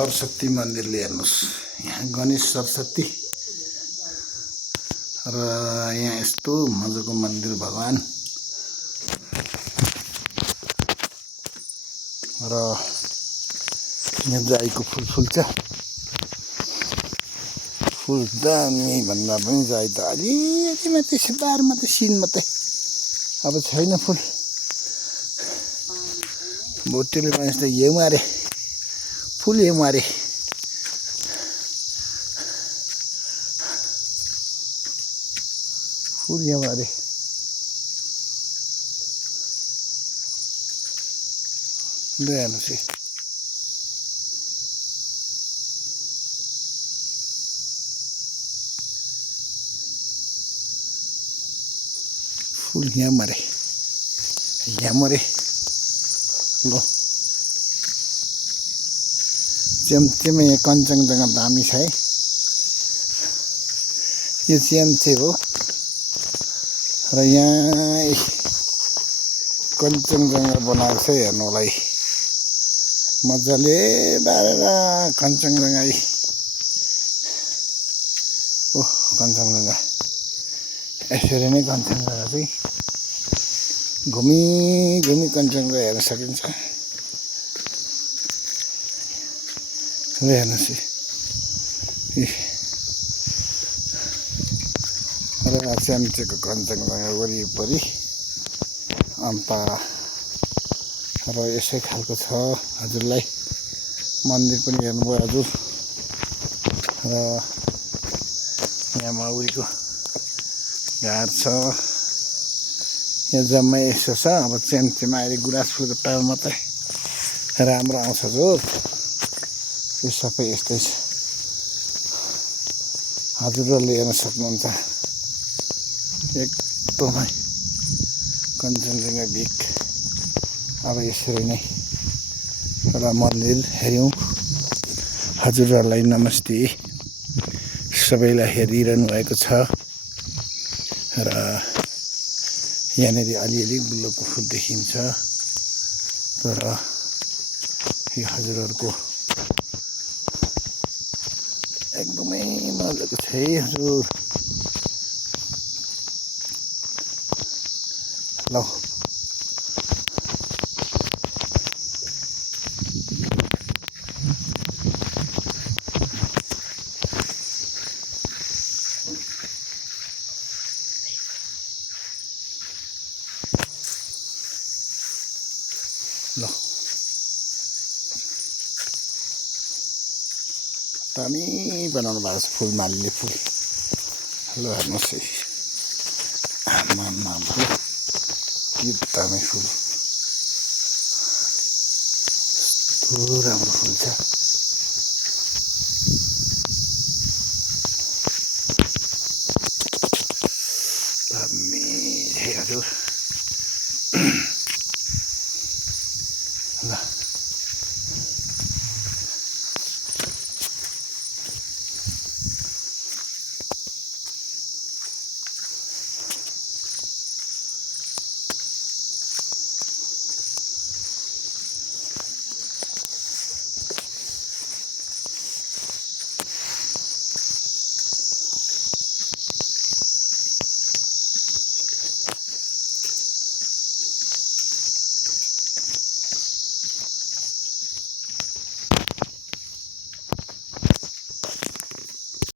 सरस्वती मन्दिरले हेर्नुहोस्, यहाँ गणेश सरस्वती र यहाँ यस्तो मजाको मन्दिर भगवान र यहाँ जाईको फुल फुल्छ। फुल दामी भन्दा पनि जाई त अलिअलि मात्रै सिधार मात्रै सिन मात्रै, अब छैन फुल। भोटेले मानिस त यो मारे फुल यो मारे फुल यहाँ मारे हेर्नुहोस् फुल यहाँ मरे लो च्याम्चेमा यहाँ कञ्चनजङ्घा दामी छ है। यो च्याम्चे हो र यहाँ कञ्चनजङ्घा बनाएको छ हेर्नुलाई मजाले बारेर कञ्चनजङ्घा। ओ कञ्चनजङ्घा यसरी नै कञ्चनजङ्घा चाहिँ घुमी घुमी कञ्चनजङ्घा हेर्न सकिन्छ। हेर्नुहोस् र च्याम्चेको कञ्चनजङ्घा वरिपरि अन्त र यसै खालको छ। हजुरलाई मन्दिर पनि हेर्नुभयो हजुर। र यहाँ माउरीको घाट छ। यहाँ जम्मै यसो छ। अब च्याम्चेमा अहिले गुराँस फुलको टाल मात्रै राम्रो आउँछ हजुर। यो सबै यस्तै छ, हजुरहरूले हेर्न सक्नुहुन्छ। एकदमै कञ्चनजङ्घा भिक। अब यसरी नै र मन्दिर हेऱ्यौँ। हजुरहरूलाई नमस्ते, सबैलाई हेरिरहनु भएको छ। र यहाँनिर अलिअलि गुलाबको फुल देखिन्छ, तर यो हजुरहरूको एकदमै मजाको छ है हजुर। ल ल दामी बनाउनु भएको छ फुल, मालीले फुल। ल हेर्नुहोस् है, आमा के दामी फुल, कस्तो राम्रो फुल छ। दामी है हजुर।